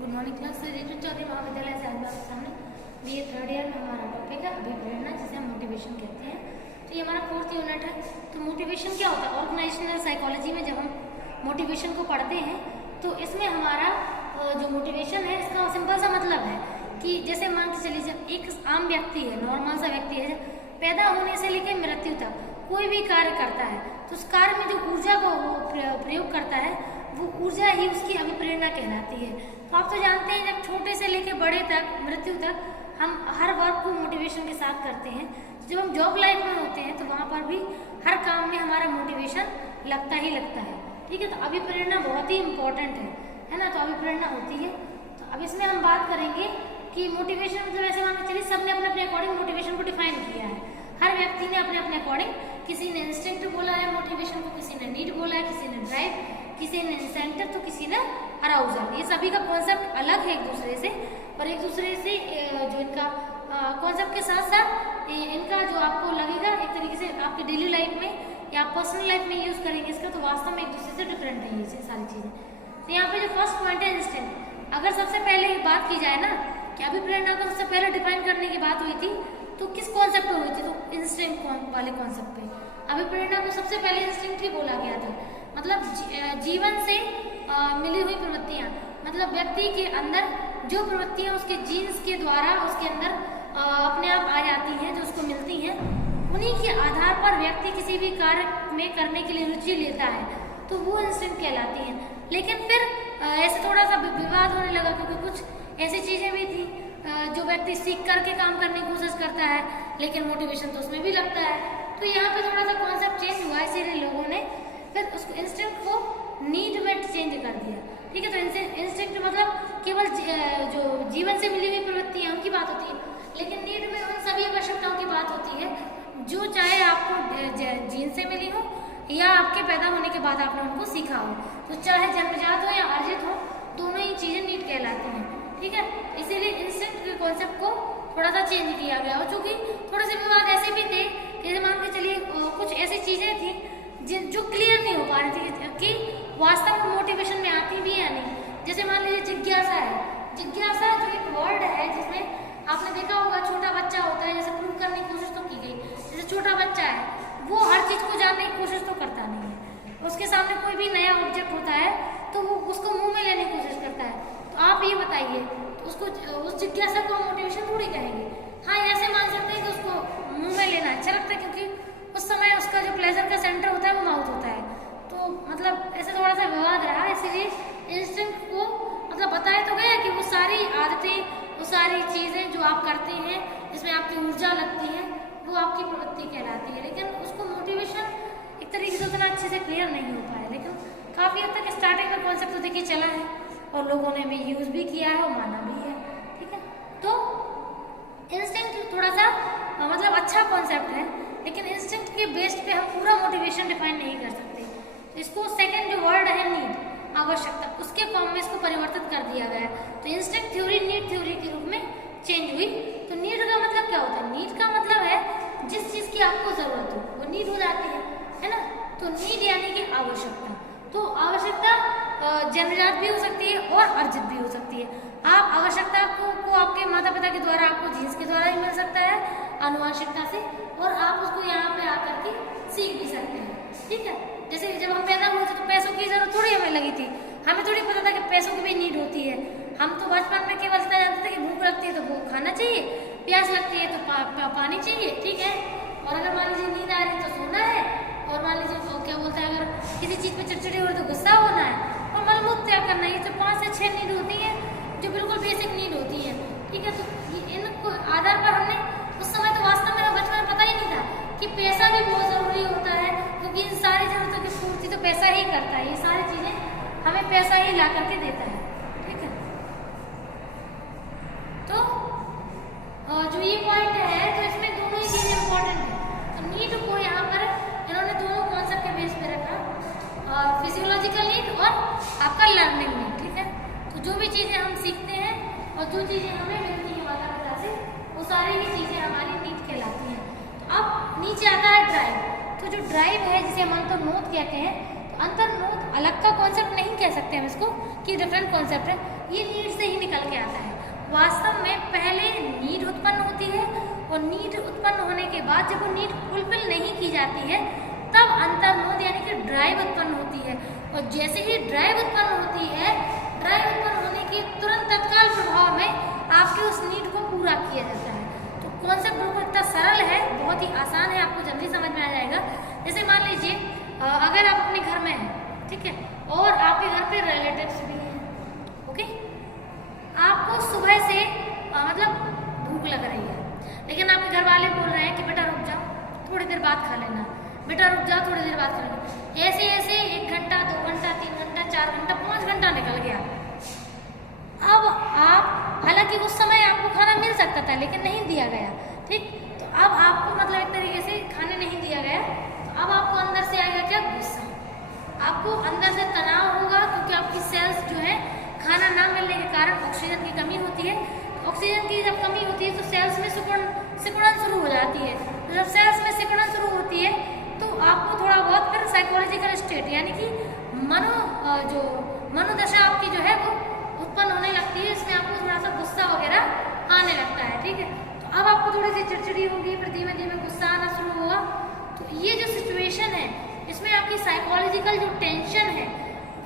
Good morning class Chaudhary महाविद्यालय से आज आपके सामने बीए थर्ड ईयर में हमारा टॉपिक है अभिप्रेरणा, जिसे हम मोटिवेशन कहते हैं। तो ये हमारा 4th यूनिट है। तो मोटिवेशन क्या होता है? ऑर्गेनाइजेशनल साइकोलॉजी में जब हम मोटिवेशन को पढ़ते हैं तो इसमें हमारा जो मोटिवेशन है इसका सिंपल सा मतलब है कि जैसे मान के चलिए जब एक आम व्यक्ति है, नॉर्मल सा व्यक्ति है, जब पैदा होने से लेकर मृत्यु तक कोई भी कार्य करता है तो उस कार्य में जो ऊर्जा का वो प्रयोग करता है वो ऊर्जा ही उसकी अभिप्रेरणा कहलाती है। तो आप तो जानते हैं जब छोटे से लेकर बड़े तक मृत्यु तक हम हर वर्क को मोटिवेशन के साथ करते हैं। जब हम जॉब लाइफ में होते हैं तो वहाँ पर भी हर काम में हमारा मोटिवेशन लगता ही लगता है। ठीक है, तो अभिप्रेरणा बहुत ही इम्पोर्टेंट है ना। तो अभिप्रेरणा होती है। तो अब इसमें हम बात करेंगे कि मोटिवेशन मतलब ऐसे मान के चलिए सबने अपने अपने अकॉर्डिंग मोटिवेशन को डिफाइन किया है। हर व्यक्ति ने अपने अपने अकॉर्डिंग, किसी ने इंस्टिंक्ट बोला है मोटिवेशन को, किसी ने नीड बोला है, किसी ने ड्राइव, किसी ने इंसेंटिव, तो किसी ने अराउजल। ये सभी का कॉन्सेप्ट अलग है एक दूसरे से, और एक दूसरे से जो इनका कॉन्सेप्ट के साथ साथ इनका जो आपको लगेगा एक तरीके से आपकी डेली लाइफ में या पर्सनल लाइफ में यूज करेंगे इसका, तो वास्तव में एक दूसरे से डिफरेंट है ये सारी चीजें। तो यहाँ पे जो फर्स्ट पॉइंट है इंस्टिंक्ट, अगर सबसे पहले बात की जाए ना कि अभिप्रेरणा को सबसे पहले डिफाइन करने की बात हुई थी तो किस कॉन्सेप्ट पे हुई थी? तो इंस्टिंक्ट वाले कॉन्सेप्ट पे अभिप्रेरणा को सबसे पहले इंस्टिंक्ट ही बोला गया था। मतलब जीवन से मिली हुई प्रवृत्तियां, मतलब व्यक्ति के अंदर जो प्रवृत्तियां उसके जीन्स के द्वारा उसके अंदर अपने आप आ जाती हैं, जो उसको मिलती हैं, उन्हीं के आधार पर व्यक्ति किसी भी कार्य में करने के लिए रुचि लेता है, तो वो इंस्टिंक्ट कहलाती हैं। लेकिन फिर ऐसे थोड़ा सा विवाद होने लगा क्योंकि कुछ ऐसी चीजें भी थी जो व्यक्ति सीख करके काम करने की कोशिश करता है लेकिन मोटिवेशन तो उसमें भी लगता है। तो यहाँ पे थोड़ा सा कॉन्सेप्ट चेंज हुआ, इसीलिए लोगों ने फिर उसको इंस्टिंक्ट को नीड में चेंज कर दिया। ठीक है, तो इंस्टिंक्ट मतलब केवल जो जीवन से मिली हुई प्रवृत्तियां उनकी बात होती है, लेकिन नीड में उन सभी आवश्यकताओं की बात होती है जो चाहे आपको जीन से मिली हो या आपके पैदा होने के बाद आपने उनको सीखा हो। तो चाहे जन्मजात हो या अर्जित हो, दोनों ही चीजें नीड कहलाती हैं। ठीक है, इसीलिए इंस्टिंक्ट के कॉन्सेप्ट को थोड़ा सा चेंज किया गया। और चूंकि थोड़े से विवाद ऐसे भी थे, जैसे मान के चलिए कुछ ऐसी चीजें थी जो क्लियर नहीं हो पा रही थी कि वास्तव में मोटिवेशन में आती भी या नहीं। जैसे मान लीजिए जिज्ञासा है। जिज्ञासा जो एक वर्ड है जिसमें आपने देखा होगा छोटा बच्चा होता है, जैसे प्रूव करने की कोशिश तो की गई, जैसे छोटा बच्चा है वो हर चीज को जानने की कोशिश तो करता नहीं है। उसके सामने कोई भी नया ऑब्जेक्ट होता है तो वो उसको मुंह में लेने की कोशिश करता है। तो आप ये बताइए, तो उसको उस जिज्ञासा को मोटिवेशन थोड़ी कहेंगे। हाँ, ऐसे मान सकते हैं कि उसको मुंह में लेना अच्छा लगता है क्योंकि उस समय उसका जो प्लेजर का सेंटर होता है वो माउथ होता है। तो मतलब ऐसे थोड़ा सा विवाद रहा, इसीलिए इंस्टिंक्ट को मतलब बताया तो गया कि वो सारी आदतें, वो सारी चीजें जो आप करते हैं जिसमें आपकी ऊर्जा लगती है वो आपकी प्रवृत्ति कहलाती है। लेकिन उसको मोटिवेशन एक तरीके से उतना अच्छे से क्लियर नहीं हो पाया, लेकिन काफी हद तक स्टार्टिंग में कॉन्सेप्ट तो देखिए चला है और लोगों ने भी यूज भी किया है और माना भी है। ठीक है, तो इंस्टिंक्ट थोड़ा सा मतलब अच्छा कॉन्सेप्ट है, लेकिन इंस्टिंक्ट के बेस पे हम पूरा मोटिवेशन डिफाइन नहीं कर सकते। तो इसको सेकंड जो वर्ड है नीड, आवश्यकता, उसके फॉर्म में इसको परिवर्तित कर दिया गया है। तो इंस्टिंक्ट थ्योरी नीड थ्योरी के रूप में चेंज हुई। तो नीड का मतलब क्या होता है? नीड का मतलब है जिस चीज की आपको जरूरत हो वो नीड हो जाती है ना। तो नीड यानी कि आवश्यकता। तो आवश्यकता जन्मजात भी हो सकती है और अर्जित भी हो सकती है। आप आवश्यकता को आपके माता पिता के द्वारा, आपको जीन्स के द्वारा ही मिल सकता है, आनुवंशिकता से, और आप उसको यहाँ पे आकर के सीख भी सकते हैं। ठीक है, जैसे जब हम पैदा हुए थे तो पैसों की जरूरत थोड़ी हमें लगी थी, हमें थोड़ी पता था कि पैसों की भी नीड होती है। हम तो बचपन में केवल इतना जानते थे कि भूख लगती है तो वो खाना चाहिए, प्यास लगती है तो पानी चाहिए। ठीक है, और अगर मान लीजिए नींद आ रही तो सोना है, और मान लीजिए क्या बोलते हैं अगर किसी चीज पे चिड़चिड़ी हो रही तो गुस्सा होना है, और मलमूत्र त्याग करना है। तो 5 से 6 नीड होती है जो बिल्कुल बेसिक नीड होती है। ठीक है, तो इन आधार पर हमने उस समय तो वास्तव में बचपन में पता ही नहीं था कि पैसा भी बहुत जरूरी होता है, क्योंकि इन सारी जरूरतों की पूर्ति तो पैसा ही करता है। ये सारी चीजें हमें पैसा ही ला करके देता है। ठीक है, तो जो ये पॉइंट है तो इसमें दोनों ही चीजें इंपॉर्टेंट है। तो नीड को यहाँ पर इन्होंने दोनों कॉन्सेप्ट के बेस पे रखा, फिजियोलॉजिकल नीड और आपका लर्निंग नीड। ठीक है, तो जो भी चीजें हम सीखते हैं और जो चीजें हमें मिलती है माता पिता से, वो सारी ही चीजें हमारी नीड कहलाती हैं। तो अब नीचे आता है ड्राइव। तो जो ड्राइव है जिसे हम अंतर्नोद कहते हैं, तो अंतर्नोद अलग का कॉन्सेप्ट नहीं कह सकते हम इसको कि डिफरेंट कॉन्सेप्ट है। ये नीड से ही निकल के आता है। वास्तव में पहले नीड उत्पन्न होती है और नीड उत्पन्न होने के बाद जब वो नीड फुलफिल नहीं की जाती है तब अंतर्मोद यानी कि ड्राइव उत्पन्न होती है। और जैसे ही ड्राइव उत्पन्न होती है, ड्राइव उत्पन्न होने के तुरंत तत्काल प्रभाव में आपके उस नीड को पूरा किया जाता है। तो कॉन्सेप्ट बिल्कुल इतना सरल है, बहुत ही आसान है, आपको जल्दी समझ में आ जाएगा। जैसे मान लीजिए अगर आप अपने घर में हैं, ठीक है, और आपके घर पे रिलेटिव्स भी हैं, ओके, आपको सुबह से मतलब भूख लग रही है, लेकिन आपके घर वाले बोल रहे हैं कि बेटा रुक जाओ, थोड़ी देर बाद खा लेना, बेटा रुक जाओ, थोड़ी देर बाद खा लेना। ऐसे ऐसे 1 घंटा, 2 घंटा, 3 घंटा, 4 घंटा, 5 घंटा निकल गया। अब आप, हालांकि उस समय आपको खाना मिल सकता था लेकिन नहीं दिया गया, ठीक, तो अब आपको मतलब एक तरीके से खाने नहीं दिया गया, तो अब आपको अंदर से आएगा क्या? गुस्सा। आपको अंदर से तनाव होगा क्योंकि आपकी सेल्स जो है खाना ना मिलने के कारण ऑक्सीजन की कमी होती है। ऑक्सीजन की जब कमी होती है तो सेल्स में सिकुड़न शुरू हो जाती है। तो जब सेल्स में सिकुड़न शुरू होती है तो आपको थोड़ा बहुत फिर साइकोलॉजिकल स्टेट यानी कि मनोदशा आपकी जो है वो उत्पन्न होने लगती है। इसमें आपको थोड़ा सा गुस्सा वगैरह आने लगता है, ठीक है। तो अब आपको थोड़ी सी चिड़चिड़ी होगी, फिर धीमे धीमे गुस्सा आना शुरू होगा। तो ये जो सिचुएशन है इसमें आपकी साइकोलॉजिकल जो टेंशन है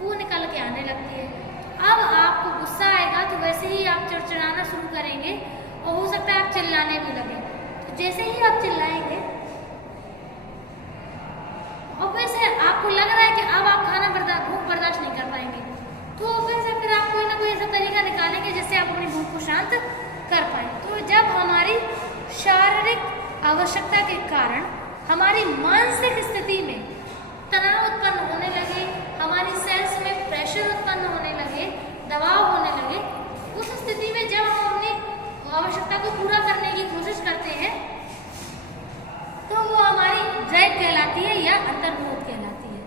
वो निकल के आने लगती है। अब आपको गुस्सा आएगा तो वैसे ही आप चिड़चिड़ाना शुरू करेंगे और हो सकता है आप चिल्लाने भी लगे। तो जैसे ही आप चिल्लाएंगे और वैसे आपको लग रहा है कि अब आप भूख बर्दाश्त नहीं कर पाएंगे, तो फिर आप कोई ना कोई ऐसा तरीका निकालेंगे जिससे आप अपनी भूख को शांत कर पाए। तो जब हमारी शारीरिक आवश्यकता के कारण हमारी मानसिक स्थिति में तनाव उत्पन्न होने लगे, हमारी सेल्स में प्रेशर उत्पन्न होने लगे, दबाव होने लगे, उस स्थिति में जब हम अपनी आवश्यकता को पूरा करने की कोशिश करते हैं तो वो हमारी ड्राइव कहलाती है या अंतर्मोद कहलाती है,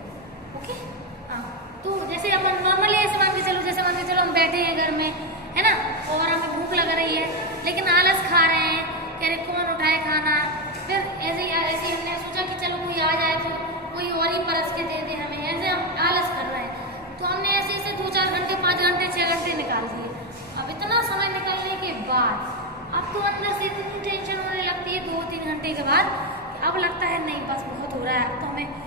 ओके। हाँ, तो जैसे अपन नॉर्मली ऐसे मान के चलो हम बैठे हैं घर में, है ना, और हमें भूख लग रही है लेकिन आलस खा रहे हैं, कह रहे कौन उठाए खाना। फिर ऐसे हमने सोचा कि चलो कोई आ जाए तो कोई और ही परस के दे दे हमें, ऐसे हम आलस कर रहे हैं। तो हमने ऐसे 2-4 घंटे, 5 घंटे, 6 घंटे निकाल दिए। अब इतना समय निकलने के बाद अब तो अंदर से इतनी टेंशन होने लगती है 2-3 घंटे के बाद, अब लगता है नहीं बस बहुत हो रहा है। तो हमें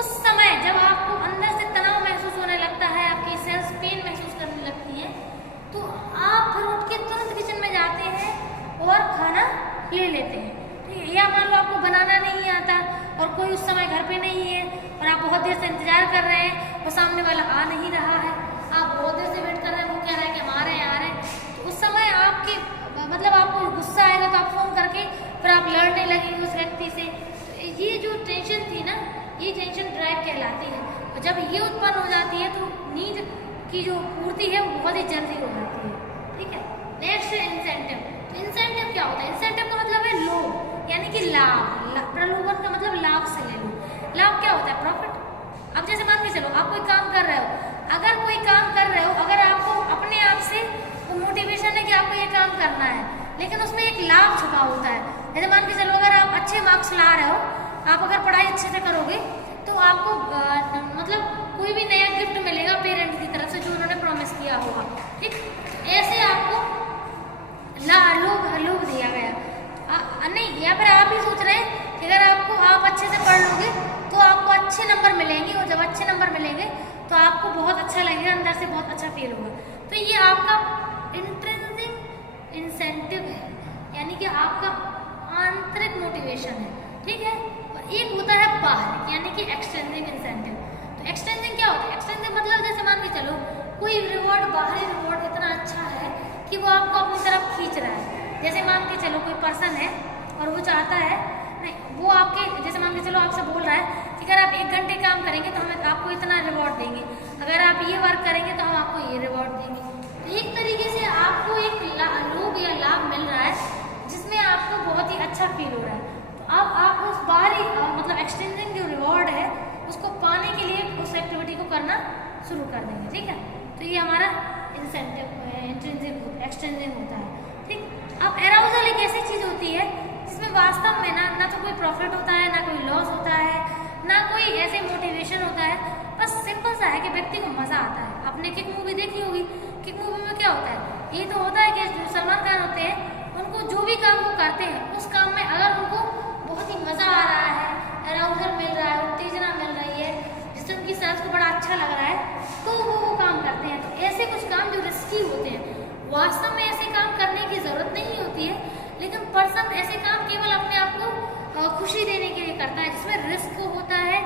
उस समय जब आपको अंदर से तनाव महसूस होने लगता है, आपकी सेल्स पेन महसूस करने लगती है, तो आप फिर उठ के तुरंत किचन में जाते हैं और खाना ले लेते हैं, ठीक है। या मान लो आपको बनाना नहीं आता और कोई उस समय घर पे नहीं है और आप बहुत देर से इंतजार कर रहे हैं और सामने वाला आ नहीं रहा है, आप बहुत देर से वेट कर रहे हैं, वो कह रहा है कि हम आ रहे हैं, तो उस समय आपके मतलब आपको गुस्सा आएगा तो आप फोन करके फिर आप लड़ने लगेंगे उस व्यक्ति से। ये जो टेंशन थी ना, ये टेंशन ड्राइव कहलाती है। और जब ये उत्पन्न हो जाती है तो नींद की जो पूर्ति है वो बहुत ही जल्दी हो जाती है, ठीक है। नेक्स्ट है इंसेंटिव। तो इंसेंटिव क्या होता है? इंसेंटिव का मतलब है लोभ यानी कि लाभ। प्रलोभन का मतलब लाभ से ले लो। लाभ क्या होता है? प्रॉफिट। अब जैसे मान के चलो आप कोई काम कर रहे हो, अगर कोई काम कर रहे हो, अगर आपको अपने आप से मोटिवेशन है कि आपको ये काम करना है, लेकिन उसमें एक लाभ छुपा होता है। जैसे मान के चलो अगर आप अच्छे मार्क्स ला रहे हो, आप अगर पढ़ाई अच्छे से करोगे तो आपको मतलब कोई भी नया गिफ्ट मिलेगा पेरेंट्स की तरफ से जो उन्होंने प्रॉमिस किया होगा, ठीक। ऐसे आपको लोभ दिया गया। नहीं, या फिर आप ही सोच रहे हैं कि अगर आप अच्छे से पढ़ लोगे तो आपको अच्छे नंबर मिलेंगे, और जब अच्छे नंबर मिलेंगे तो आपको बहुत अच्छा लगेगा, अंदर से बहुत अच्छा फील होगा। तो ये आपका इंट्रिंसिक इंसेंटिव है, यानी कि आपका आंतरिक मोटिवेशन है, ठीक है। और एक होता है बाहर यानी कि एक्सटेंसिव इंसेंटिव। तो एक्सटेंसिव क्या होता है? एक्सटेंसिव मतलब जैसे मान के चलो कोई रिवॉर्ड, बाहरी रिवॉर्ड इतना अच्छा है कि वो आपको अपनी तरफ खींच रहा है। जैसे मान के चलो कोई पर्सन है और वो चाहता है, नहीं, वो आपके जैसे मान के चलो आपसे बोल रहा है कि अगर आप 1 घंटे काम करेंगे तो हम आपको इतना रिवॉर्ड देंगे, अगर आप ये वर्क करेंगे तो हम आपको ये रिवॉर्ड देंगे। तो एक तरीके से आपको एक लोभ या लाभ मिल रहा है जिसमें आपको बहुत ही अच्छा फील हो रहा है। तो अब आप उस बाहरी मतलब एक्सटेंसिव जो रिवॉर्ड है उसको पाने के लिए उस एक्टिविटी को करना शुरू कर देंगे, ठीक है। तो ये हमारा इंसेंटिव एक्सटेंसिव होता है, ठीक। अब एराउजल एक ऐसी चीज होती है जिसमें वास्तव में ना तो कोई प्रॉफिट होता है, ना कोई लॉस होता है, ना कोई ऐसे मोटिवेशन होता है, बस सिंपल सा है कि व्यक्ति को मजा आता है। आपने किक मूवी देखी होगी किक मूवी में क्या होता है, ये तो होता है कि जो सलमान खान होते हैं उनको जो भी काम वो करते हैं उस काम में अगर उनको बहुत ही मज़ा आ रहा है, अराउजल मिल रहा है, उत्तेजना मिल रही है, जिससे उनकी सेल्स को बड़ा अच्छा लग रहा है, तो वो काम करते हैं। तो ऐसे कुछ काम जो रिस्की होते हैं, वास्तव में ऐसे काम करने की ज़रूरत नहीं होती है, लेकिन पर्सन ऐसे काम केवल अपने आप को खुशी देने के लिए करता है, जिसमें रिस्क होता है,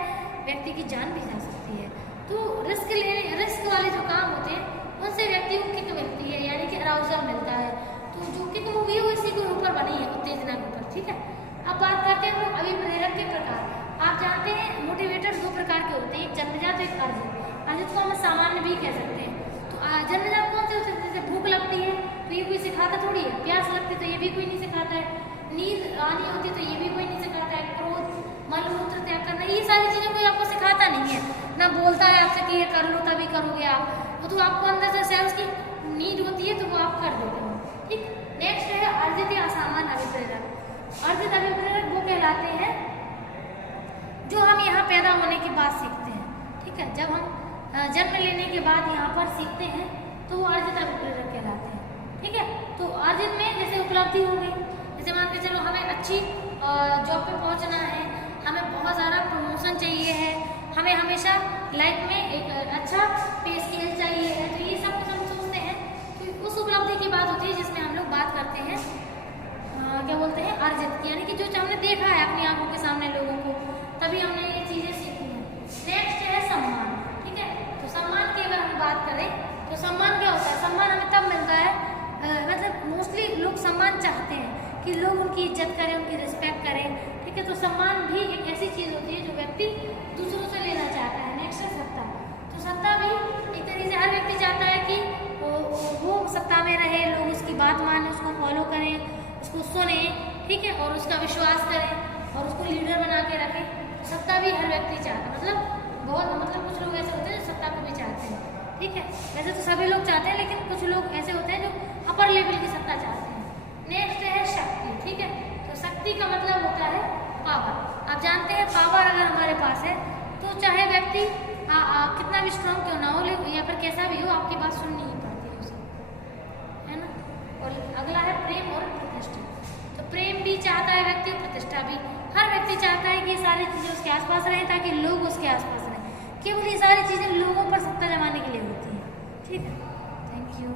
व्यक्ति की जान भी जा सकती है। तो रिस्क वाले जो काम होते हैं उनसे व्यक्ति को किक मिलती है, यानी कि अराउजल मिलता है। तो जो किक मूवी है वो इसी के ऊपर बनी है, उत्तेजना के ऊपर, ठीक है। अब बात करते हैं लोग अभिप्रेरक के प्रकार। आप जानते हैं मोटिवेटर दो प्रकार के होते हैं, एक जन्मजात एक अर्जित। अर्जित को हम सामान्य भी कह सकते हैं। तो जन्मजात कौन से होते हैं, जैसे भूख लगती है तो ये कोई सिखाता थोड़ी है, प्यास लगती है तो ये भी कोई नहीं सिखाता है, नींद आनी होती है तो ये भी कोई नहीं सिखाता है, क्रोध मलमूत्र त्याग करना, ये सारी चीज़ें कोई आपको सिखाता नहीं है, ना बोलता है आपसे कि ये कर लो तभी करोगे आप, तो आपको अंदर से सेल्स की नीड होती है तो वो आप कर देते हो, ठीक। नेक्स्ट है अर्जित या असामान्य अभिप्रेरक। अर्जित अभिप्रेरक वो कहलाते हैं जो हम यहाँ पैदा होने के बाद सीखते हैं, ठीक है। जब हम जन्म लेने के बाद यहाँ पर सीखते हैं तो वो अर्जित अभिप्रेरक कहलाते हैं, ठीक है। तो अर्जित में जैसे उपलब्धि हो गई, जैसे मान के चलो हमें अच्छी जॉब पे पहुँचना है, हमें बहुत ज़्यादा प्रमोशन चाहिए है, हमें हमेशा लाइफ में एक अच्छा पे स्केल चाहिए है, तो ये सब कुछ हम सोचते हैं। तो उस उपलब्धि की बात होती है जिसमें हम लोग बात करते हैं क्या बोलते हैं, अर्जित की, यानी कि जो हमने देखा है अपनी आंखों के सामने लोगों को, तभी हमने ये चीज़ें सीखी हैं। नेक्स्ट है सम्मान, ठीक है। तो सम्मान की अगर हम बात करें तो सम्मान क्या होता है, सम्मान हमें तब मिलता है, मतलब मोस्टली लोग सम्मान चाहते हैं कि लोग उनकी इज्जत करें, उनकी रिस्पेक्ट करें, ठीक है। तो सम्मान भी एक ऐसी चीज़ होती है जो व्यक्ति दूसरों से लेना चाहता है। नेक्स्ट है सत्ता। तो सत्ता भी एक तरीके से हर व्यक्ति चाहता है कि वो सत्ता में रहे, लोग उसकी बात माने, उसको फॉलो करें, उसको सुने, ठीक है, और उसका विश्वास करें और उसको लीडर बना के रखें। तो सत्ता भी हर व्यक्ति चाहता है, मतलब कुछ लोग ऐसे होते हैं जो सत्ता को भी चाहते हैं, ठीक है। वैसे तो सभी लोग चाहते हैं, लेकिन कुछ लोग ऐसे होते हैं जो अपर लेवल की सत्ता चाहते हैं। नेक्स्ट है शक्ति, ठीक है। तो शक्ति का मतलब होता है पावर। आप जानते हैं पावर अगर हमारे पास है तो चाहे व्यक्ति कितना भी स्ट्रांग क्यों ना हो, या फिर कैसा भी हो, आपकी बात सुननी ही पड़ती है उसे, है ना। और अगला है प्रेम और प्रतिष्ठा। तो प्रेम भी चाहता है व्यक्ति, प्रतिष्ठा भी। हर व्यक्ति चाहता है कि ये सारी चीज़ें उसके आसपास रहें ताकि लोग उसके आसपास रहें। केवल ये सारी चीज़ें लोगों पर सत्ता जमाने के लिए होती हैं, ठीक है। Thank you.